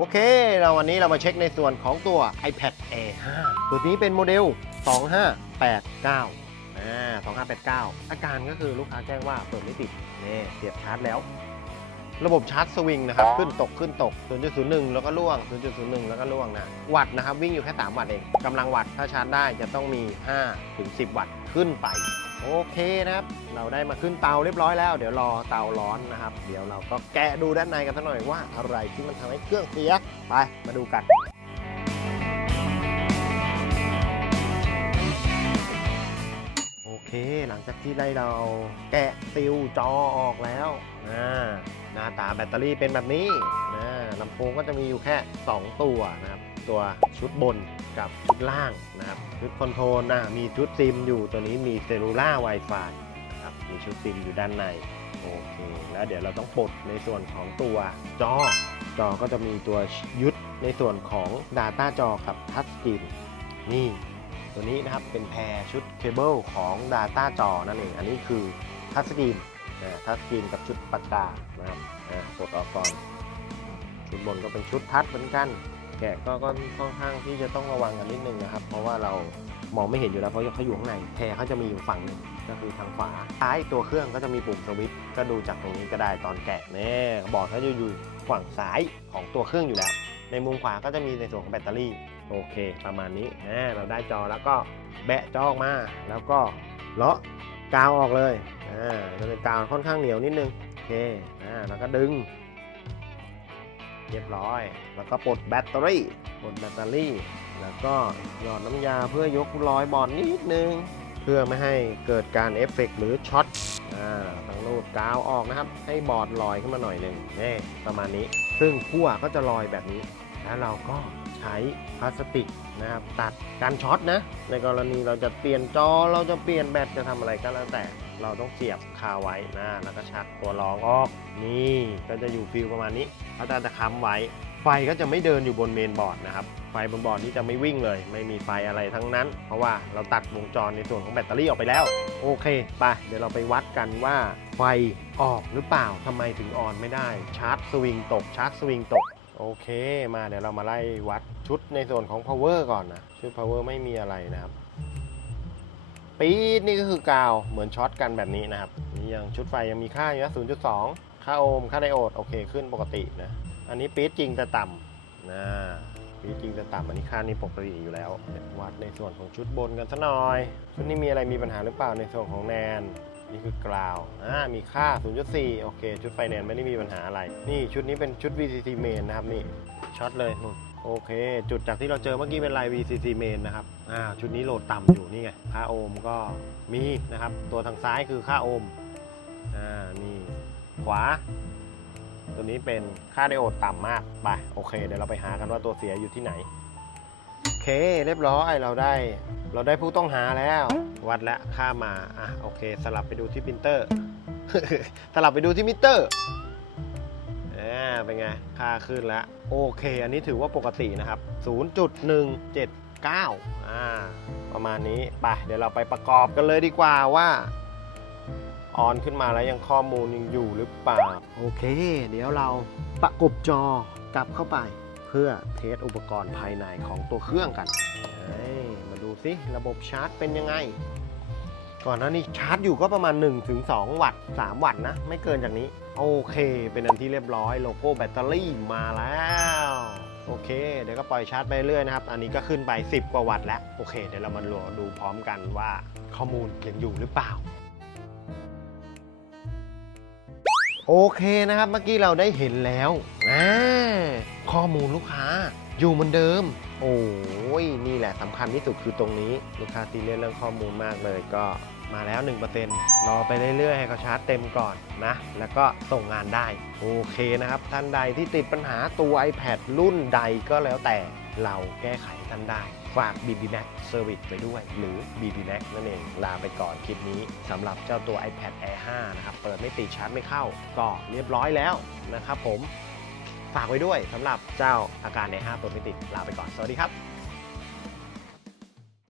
โอเค เราวันนี้เรามาเช็คในส่วนของตัว iPad Air 5 ตัวนี้เป็นโมเดล 2589อ่า2589 อาการก็คือลูกค้าแจ้งว่าเปิดไม่ติดนี่เสียบชาร์จแล้ว ระบบชาร์จสวิงนะครับ ขึ้นตกขึ้นตก 0.01 แล้วก็ล่วง 0.01 แล้วก็ล่วงนะ วัตต์นะครับ วิ่งอยู่แค่ 3 วัตต์เองกำลังวัตต์ถ้าชาร์จได้จะต้องมี 5 ถึง 10 วัตต์ขึ้นไป โอเคนะครับ เราได้มาขึ้นเตาเรียบร้อยแล้ว เดี๋ยวรอเตาร้อนนะครับ เดี๋ยวเราก็แกะดูด้านในกันสักหน่อยว่าอะไรที่มันทำให้เครื่องเสีย ไป มาดูกันโอเคหลังจากที่ได้เราแกะซิลจอออกแล้วนะหน้าตาแบตเตอรี่เป็นแบบนี้นะลำโพงก็จะมีอยู่แค่ 2 ตัวนะครับ ตัวชุดบนกับชุดล่างนะครับชุดคอนโทรลนะมีชุดซิมอยู่ตัวนี้มีเซลูล่า Wi-Fi นะครับมีชุดซิมอยู่ด้านในโอเคแล้วเดี๋ยวเราต้องปลดในส่วนของตัวจอจอก็จะมีตัวยึดในส่วนของ Data จอกับทัชสกรีนนี่ ตัวนี้นะครับเป็นแพรชุดเคเบิลของ Data จอนั่นเองอันนี้คือทัชสกรีนนะทัชสกรีนกับชุดปากกานะครับอะปลดออกก่อนชุดบนก็เป็นชุดทัชเหมือนกัน แกะก็ค่อนข้างที่จะต้องระวังกันนิดนึงนะครับ เพราะว่าเรามองไม่เห็นอยู่แล้วเพราะเขาอยู่ข้างในแพรเขาจะมีอยู่ฝั่งหนึ่งก็คือทางฝาท้ายตัวเครื่องก็จะมีปุ่มสวิตช์ก็ดูจากตรงนี้ก็ได้ตอนแกะเนี่ยบอร์ดเขาจะอยู่ฝั่งซ้ายของตัวเครื่องอยู่แล้ว ในมุมขวาก็จะมีในส่วนของแบตเตอรี่โอเค ประมาณนี้อ่าเราได้จอแล้วก็แบะจอออกมาแล้วก็เลาะกาวออกเลยอ่าจะเป็นกาวค่อนข้างเหนียวนิดนึงโอเคอ่าแล้วก็ดึง เรียบร้อย แล้วก็ปลดแบตเตอรี่ปลดแบตเตอรี่ แล้วก็หยอดน้ำยาเพื่อยกรอยบอลนิดนึง เพื่อไม่ให้เกิดการเอฟเฟกต์หรือช็อตอ่าต้องรูดกาวออกนะครับ ให้บอร์ดลอยขึ้นมาหน่อยหนึ่งนี่ประมาณนี้ ซึ่งขั้วก็จะลอยแบบนี้ แล้วเราก็ ใช้พลาสติกนะครับ ตัดการช็อตนะ ในกรณีเราจะเปลี่ยนจอเราจะเปลี่ยนแบตจะทำอะไรก็แล้วแต่ เราต้องเสียบคาไว้นะแล้วก็ชักตัวรองออก นี่ก็จะอยู่ฟิลประมาณนี้เขาจะจะค้ำไว้ไฟก็จะไม่เดินอยู่บนเมนบอร์ดนะครับ ไฟบนบอร์ดนี้จะไม่วิ่งเลย ไม่มีไฟอะไรทั้งนั้น เพราะว่าเราตัดวงจรในส่วนของแบตเตอรี่ออกไปแล้ว โอเคไปเดี๋ยวเราไปวัดกันว่าไฟออกหรือเปล่าทำไมถึงออนไม่ได้ ชาร์จสวิงตกชาร์จสวิงตก โอเคมาเดี๋ยวเรามาไล่วัดชุดในส่วนของ power ก่อนนะ ชุด power ไม่มีอะไรนะครับ ปี๊ดนี่ก็คือกาวเหมือนช็อตกันแบบนี้นะครับนี่ยังชุดไฟยังมีค่าอยู่นะ0.2 ค่าโอห์มค่าไดโอด โอเคขึ้นปกตินะ อันนี้ปี๊ดจริงแต่ต่ำนะปี๊ดจริงแต่ต่ำอันนี้ค่านี้ปกติอยู่แล้วเดี๋ยววัดในส่วนของชุดบนกันสักหน่อย ชุดนี้มีอะไรมีปัญหาหรือเปล่าในส่วนของแนน นี่คือกราวอ่ามีค่า 0.4 โอเค ชุดไฟแนนซ์ไม่ได้มีปัญหาอะไร นี่ชุดนี้เป็นชุด VCC main นะครับนี่ช็อตเลยนู่นโอเค จุดจากที่เราเจอเมื่อกี้เป็นลาย VCC main นะครับอ่าชุดนี้โหลดต่ำอยู่นี่ไง ค่าโอห์มก็มีนะครับ ตัวทางซ้ายคือค่าโอห์มอ่านี่ขวา ตัวนี้เป็นค่าไดโอดต่ำมากไปโอเค เดี๋ยวเราไปหากันว่าตัวเสียอยู่ที่ไหนโอเค เรียบร้อยเราได้ เราได้ผู้ต้องหาแล้ว วัดแล้วค่ามาอะโอเค สลับไปดูที่ปรินเตอร์ สลับไปดูที่มิเตอร์อ่าเป็นไง ค่าขึ้นแล้ว โอเค อันนี้ถือว่าปกตินะครับ 0.179อ่าประมาณนี้ไปเดี๋ยวเราไปประกอบกันเลยดีกว่าว่าออนขึ้นมาแล้วยังข้อมูลยังอยู่หรือเปล่า โอเค เดี๋ยวเราประกบจอกลับเข้าไป เพื่อเทสอุปกรณ์ภายในของตัวเครื่องกันเฮ้ยมา ดูสิระบบชาร์จเป็นยังไง ก่อนหน้านี้ชาร์จอยู่ก็ประมาณ 1-2 วัตต์ 3 วัตต์นะ ไม่เกินจากนี้ โอเค เป็นอันที่เรียบร้อยโลโก้แบตเตอรี่มาแล้วโอเค เดี๋ยวก็ปล่อยชาร์จไปเรื่อยนะครับ อันนี้ก็ขึ้นไป 10 กว่าวัตต์แล้ว โอเค เดี๋ยวเรามาดูพร้อมกันว่าข้อมูลยังอยู่หรือเปล่า โอเคนะครับ เมื่อกี้เราได้เห็นแล้ว ข้อมูลลูกค้า อยู่เหมือนเดิม โอ้ยนี่แหละสำคัญที่สุดคือตรงนี้ลูกค้าซีเรียสเรื่องข้อมูลมากเลยก็มาแล้ว 1%รอไปเรื่อยๆ ให้เขาชาร์จเต็มก่อนนะ แล้วก็ส่งงานได้ โอเคนะครับ ท่านใดที่ติดปัญหาตัว iPad รุ่นใดก็แล้วแต่เราแก้ไขท่านได้ ฝาก BB Max Service ไปด้วย หรือ BB Max นั่นเอง ลาไปก่อนคลิปนี้สำหรับเจ้าตัว iPad Air 5 นะครับ เปิดไม่ติดชาร์จไม่เข้า ก็เรียบร้อยแล้วนะครับผม ฝากไว้ด้วยสำหรับเจ้าอาการ Air 5เปิดไม่ติดลาไปก่อน สวัสดีครับ